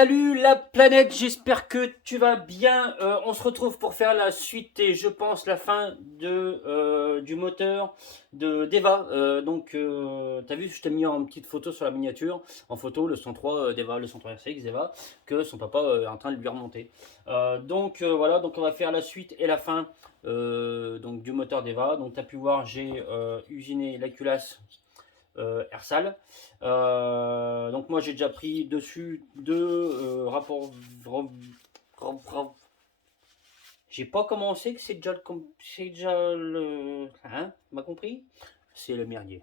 Salut la planète, j'espère que tu vas bien. On se retrouve pour faire la suite et je pense la fin du moteur de d'Eva. T'as vu, je t'ai mis en petite photo sur la miniature, en photo le 103 d'Eva, le 103 RCX d'Eva, que son papa est en train de lui remonter. Voilà, donc on va faire la suite et la fin donc du moteur d'Eva. Donc tu as pu voir, j'ai usiné la culasse Ersal. Donc moi j'ai déjà pris dessus deux rapports. J'ai pas commencé que c'est déjà le hein, m'a compris. C'est le merdier.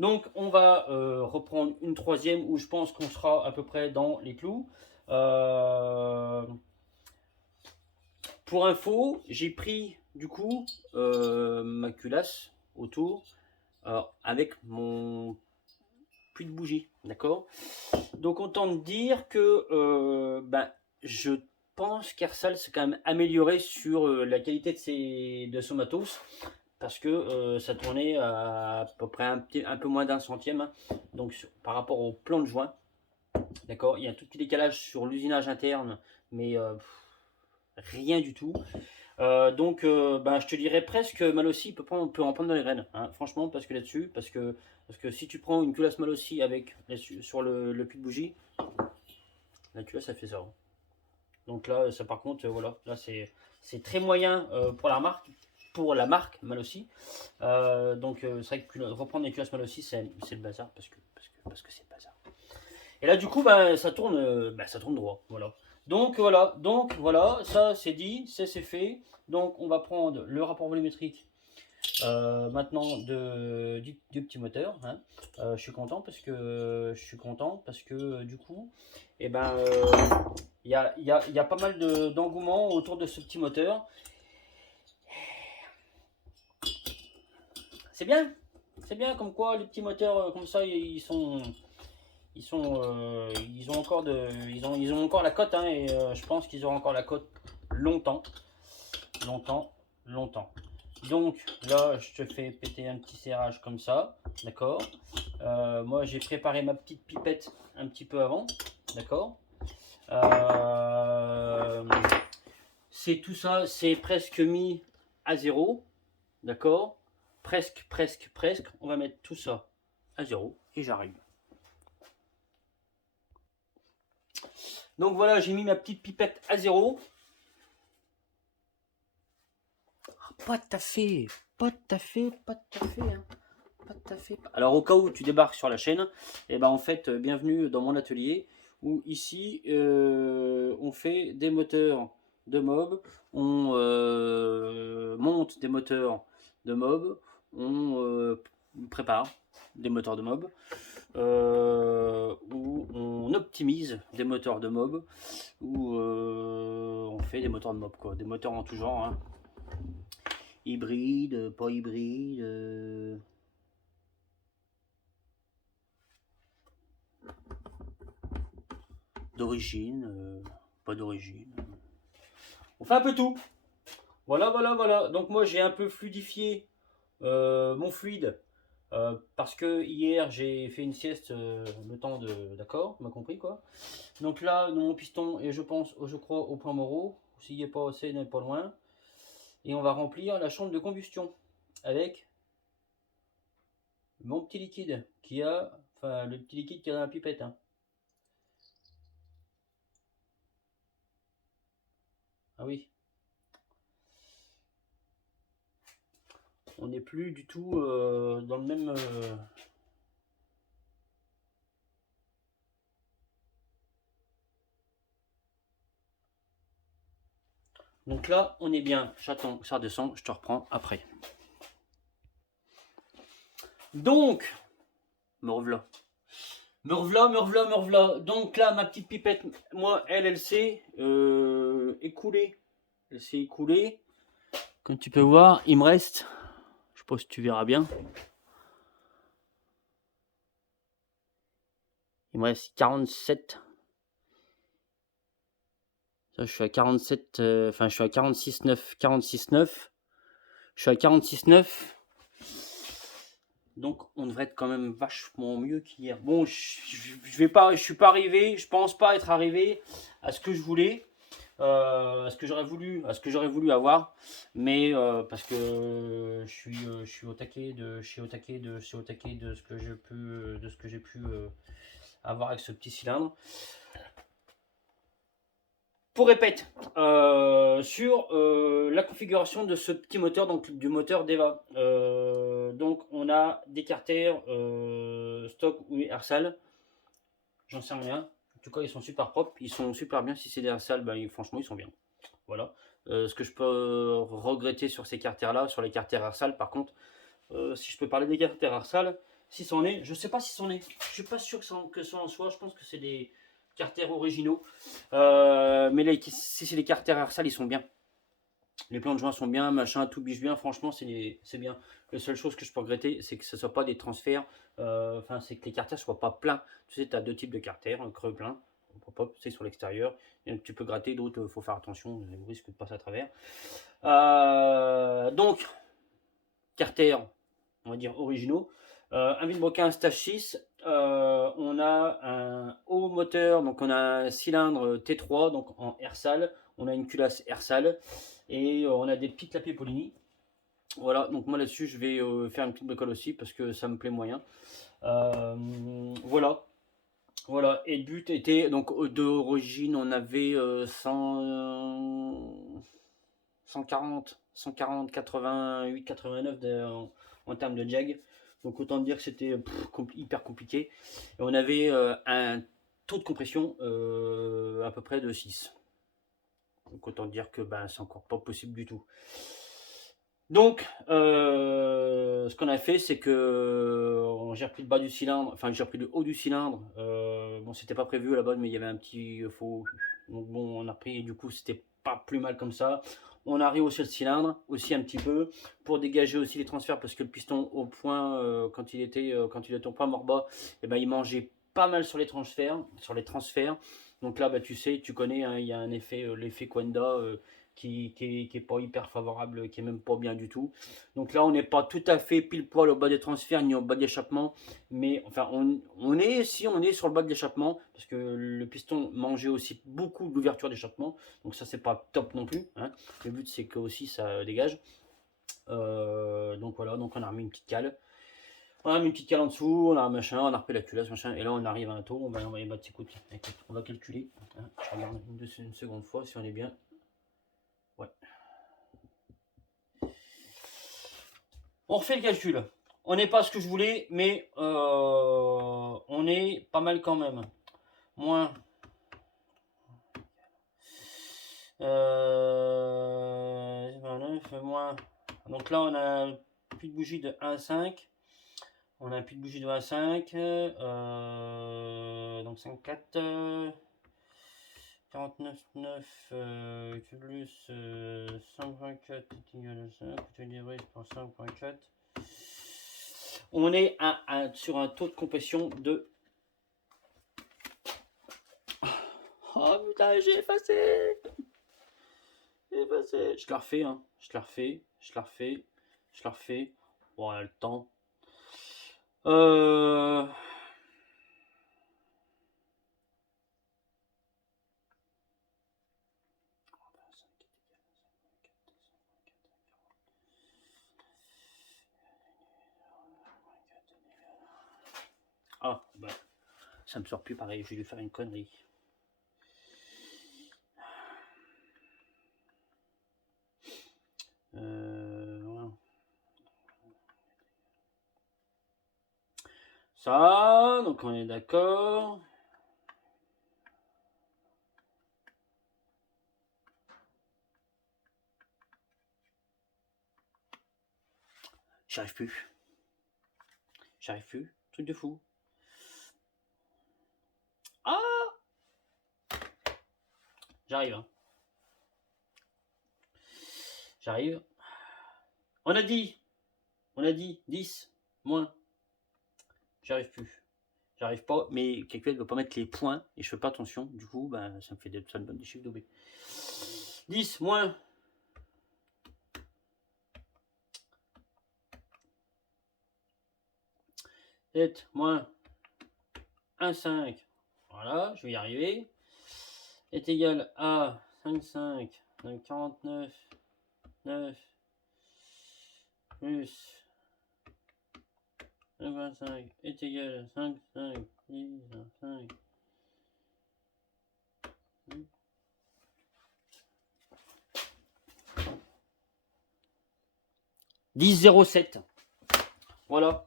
Donc on va reprendre une troisième où je pense qu'on sera à peu près dans les clous. Pour info, j'ai pris du coup ma culasse autour avec mon plus de bougies, d'accord. Donc autant dire que je pense qu'Ersal s'est quand même amélioré sur la qualité de son matos parce que ça tournait à peu près un peu moins d'un centième, hein. Donc par rapport au plan de joint, d'accord, il y a un tout petit décalage sur l'usinage interne, mais rien du tout. Je te dirais presque Malossi peut en prendre dans les graines, hein, franchement, parce que si tu prends une culasse Malossi avec sur le cul de bougie, la culasse ça fait ça, hein. Donc là, ça par contre, voilà, là c'est très moyen pour la marque Malossi. C'est vrai que reprendre les culasses Malossi, c'est le bazar parce que c'est le bazar. Et là, du coup, ça tourne droit, voilà. Donc voilà, ça c'est dit, c'est fait. Donc on va prendre le rapport volumétrique maintenant du petit moteur, hein. Je suis content parce que du coup, eh ben, il y a pas mal d'engouement autour de ce petit moteur. C'est bien, c'est bien comme quoi les petits moteurs comme ça, ils ont encore la cote, hein, et je pense qu'ils auront encore la cote longtemps, longtemps, longtemps. Donc là, je te fais péter un petit serrage comme ça, d'accord. Moi, j'ai préparé ma petite pipette un petit peu avant, d'accord. C'est tout ça, c'est presque mis à zéro, d'accord. Presque. On va mettre tout ça à zéro et j'arrive. Donc voilà, j'ai mis ma petite pipette à zéro. Pas tout à fait, pas tout à fait, pas tout à fait, hein. Pas tout à fait. Alors au cas où tu débarques sur la chaîne, et ben en fait, bienvenue dans mon atelier où ici on fait des moteurs de mob, on monte des moteurs de mob, on prépare des moteurs de mob, où on optimise des moteurs de mob, où on fait des moteurs de mob, quoi, des moteurs en tout genre, hein. Hybride, pas hybride, d'origine, pas d'origine. On fait un peu tout. Voilà. Donc moi j'ai un peu fluidifié mon fluide parce que hier j'ai fait une sieste le temps de. D'accord, tu m'as compris quoi. Donc là, mon piston est, je crois, au point Moreau. S'il n'y est pas assez, n'est pas loin. Et on va remplir la chambre de combustion avec mon petit liquide le petit liquide qu'il y a dans la pipette, hein. Ah oui. On n'est plus du tout dans le même. Donc là, on est bien. J'attends que ça redescende. Je te reprends après. Donc, me revoilà. Me revoilà. Donc là, ma petite pipette, moi, elle s'est écoulée. Elle s'est écoulée. Comme tu peux voir, il me reste. Je sais pas si tu verras bien. Il me reste 47. Ça, je suis à 47. Je suis à 46,9. 46,9. Je suis à 46,9. Donc on devrait être quand même vachement mieux qu'hier. Bon, je suis pas arrivé, je pense pas être arrivé à ce que je voulais, à ce que j'aurais voulu avoir, mais parce que je suis au taquet je suis au taquet de ce que je peux, de ce que j'ai pu avoir avec ce petit cylindre. Pour répète, sur la configuration de ce petit moteur, donc du moteur d'Eva. Donc on a des carters stock ou Ersal, j'en sais rien. En tout cas, ils sont super propres, ils sont super bien. Si c'est des Ersal, ben, franchement, ils sont bien. Voilà. Ce que je peux regretter sur ces carters-là, sur les carters Ersal, par contre, si je peux parler des carters Ersal, si c'en est, je sais pas si c'en est. Je suis pas sûr que ça en soit. Je pense que c'est des carters originaux. Mais si c'est les carters Ersal, ils sont bien. Les plans de joint sont bien, machin, tout biche bien. Franchement, c'est bien. La seule chose que je peux regretter, c'est que ce ne soit pas des transferts. Enfin, c'est que les carters ne soient pas pleins. Tu sais, tu as deux types de carters, un creux plein. C'est sur l'extérieur. Tu peux gratter, d'autres, il faut faire attention. Vous risquez de passer à travers. Donc, carter, on va dire originaux. Un Villebrequin Stage 6. On a un haut moteur, donc on a un cylindre T3, donc en Ersal. On a une culasse Ersal. Et on a des petits clapiers Polini. Voilà, donc moi là-dessus, je vais faire une petite bricole aussi parce que ça me plaît moyen. Voilà. Voilà, et le but était, donc d'origine, on avait 140, 88, 89 en termes de jag. Donc autant dire que c'était hyper compliqué. Et on avait un taux de compression à peu près de 6. Donc autant dire que ben, c'est encore pas possible du tout. Donc, ce qu'on a fait, c'est que j'ai repris le bas du cylindre, enfin j'ai repris le haut du cylindre. Bon, c'était pas prévu à la base, mais il y avait un petit faux. Donc bon, on a repris, du coup, c'était pas plus mal comme ça. On a rehaussé le cylindre aussi un petit peu pour dégager aussi les transferts parce que le piston au point, quand il était au point mort bas, et ben, il mangeait pas mal sur les transferts. Donc là, bah, tu sais, tu connais, hein, il y a un effet, l'effet Quenda qui est pas hyper favorable, qui est même pas bien du tout. Donc là, on n'est pas tout à fait pile poil au bas des transferts ni au bas de l'échappement, mais enfin, on est sur le bas de l'échappement parce que le piston mangeait aussi beaucoup de l'ouverture d'échappement, donc ça c'est pas top non plus. Hein. Le but c'est que aussi ça dégage. Donc voilà, donc on a remis une petite cale. On a mis une petite cale en dessous, on a un machin, on a repris la culasse, machin, et là on arrive à un taux, on va y battre, écoute, on va calculer. Hein, je regarde une seconde fois si on est bien. Ouais. On refait le calcul. On n'est pas ce que je voulais, mais on est pas mal quand même. Moins. Moins. Donc là, on a un puits de bougie de 1 à 5. On a un puits de bougie de 1 à 5. Donc 5, 4. 49,9 plus 5,4 égale à 5. Je dirais pour 5,4. On est sur un taux de compression de. Oh putain, j'ai effacé. Je la refais, hein. Je la refais. Bon, on a le temps. Ah, bah, ça me sort plus pareil. Je vais lui faire une connerie. Voilà. Ça, donc on est d'accord. J'arrive plus. Truc de fou. Ah, j'arrive. Hein. J'arrive. On a dit 10, moins. J'arrive plus. J'arrive pas, mais quelqu'un ne veut pas mettre les points et je fais pas attention. Du coup, ben, ça me donne des chiffres d'OB. 10, moins. 7 moins 1,5. Voilà, je vais y arriver. Est égal à 5,5. Donc 49, 9, plus 25 est égal à 5, 5, 10, 5. 10,07. Voilà.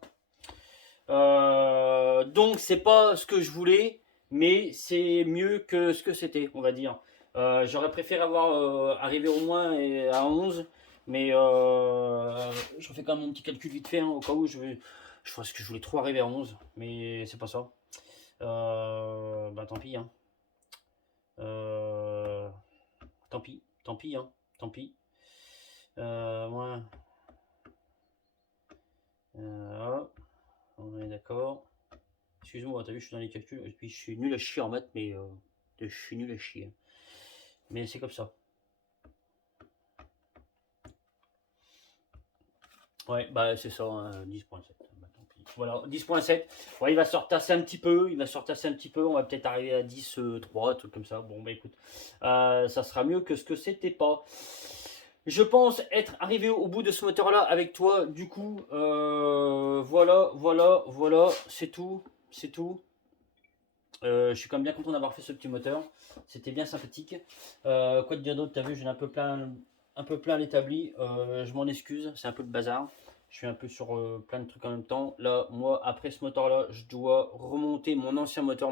Donc c'est pas ce que je voulais, mais c'est mieux que ce que c'était, on va dire. J'aurais préféré avoir arrivé au moins à 11, mais je fais quand même un petit calcul vite fait, hein, au cas où je pense que je voulais trop arriver à 11, mais c'est pas ça. Bah tant pis, hein. Tant pis, tant pis, hein, tant pis. Moins. On est d'accord. Excuse-moi, t'as vu, je suis dans les calculs, et puis je suis nul à chier en maths, mais je suis nul à chier. Mais c'est comme ça. Ouais, bah c'est ça, hein, 10,7. Bah, tant pis. Voilà, 10,7. Ouais, il va se retasser un petit peu, on va peut-être arriver à 10,3, truc comme ça. Bon, bah écoute, ça sera mieux que ce que c'était pas. Je pense être arrivé au bout de ce moteur-là avec toi. Du coup, voilà, c'est tout. C'est tout. Je suis quand même bien content d'avoir fait ce petit moteur. C'était bien sympathique. Quoi te dire d'autre? T'as vu, j'ai un peu plein l'établi. Je m'en excuse, c'est un peu le bazar. Je suis un peu sur plein de trucs en même temps. Là, moi, après ce moteur-là, je dois remonter mon ancien moteur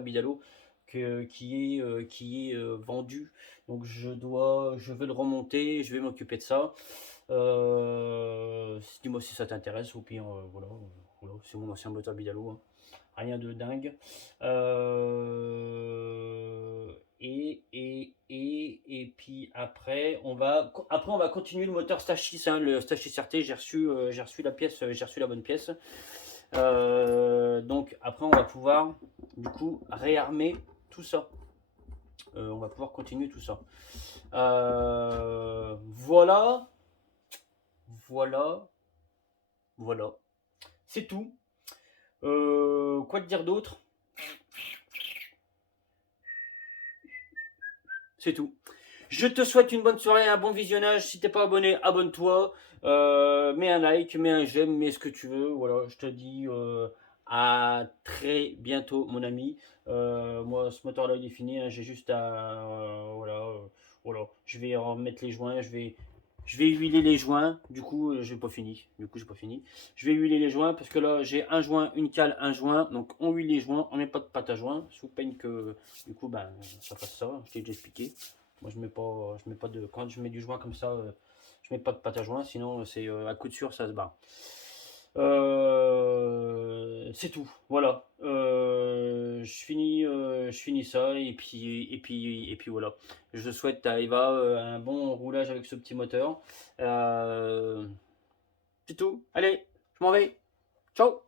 Bidalo qui est vendu. Donc je vais le remonter, je vais m'occuper de ça. Dis-moi si ça t'intéresse. Au pire, voilà, c'est mon ancien moteur Bidalo, hein. Rien de dingue. Et puis après, on va continuer le moteur Stachys, hein, le Stachys RT. J'ai reçu la pièce, j'ai reçu la bonne pièce. Donc après, on va pouvoir du coup réarmer tout ça. On va pouvoir continuer tout ça. Voilà. C'est tout. Quoi te dire d'autre? C'est tout. Je te souhaite une bonne soirée, un bon visionnage. Si t'es pas abonné, abonne-toi. Mets un like, mets un j'aime, mets ce que tu veux. Voilà, je te dis à très bientôt, mon ami. Moi, ce moteur-là, il est fini, hein. J'ai juste à voilà. Je vais remettre les joints. Je vais huiler les joints. Du coup, j'ai pas fini. Je vais huiler les joints parce que là, j'ai un joint, une cale, un joint. Donc, on huile les joints. On met pas de pâte à joint sous peine que du coup, ben, ça fasse ça. Je t'ai déjà expliqué. Moi, je mets pas de. Quand je mets du joint comme ça, je mets pas de pâte à joint. Sinon, c'est à coup de sûr, ça se barre. C'est tout. Voilà. Je finis ça et puis voilà. Je souhaite à Eva un bon roulage avec ce petit moteur. C'est tout. Allez, je m'en vais. Ciao.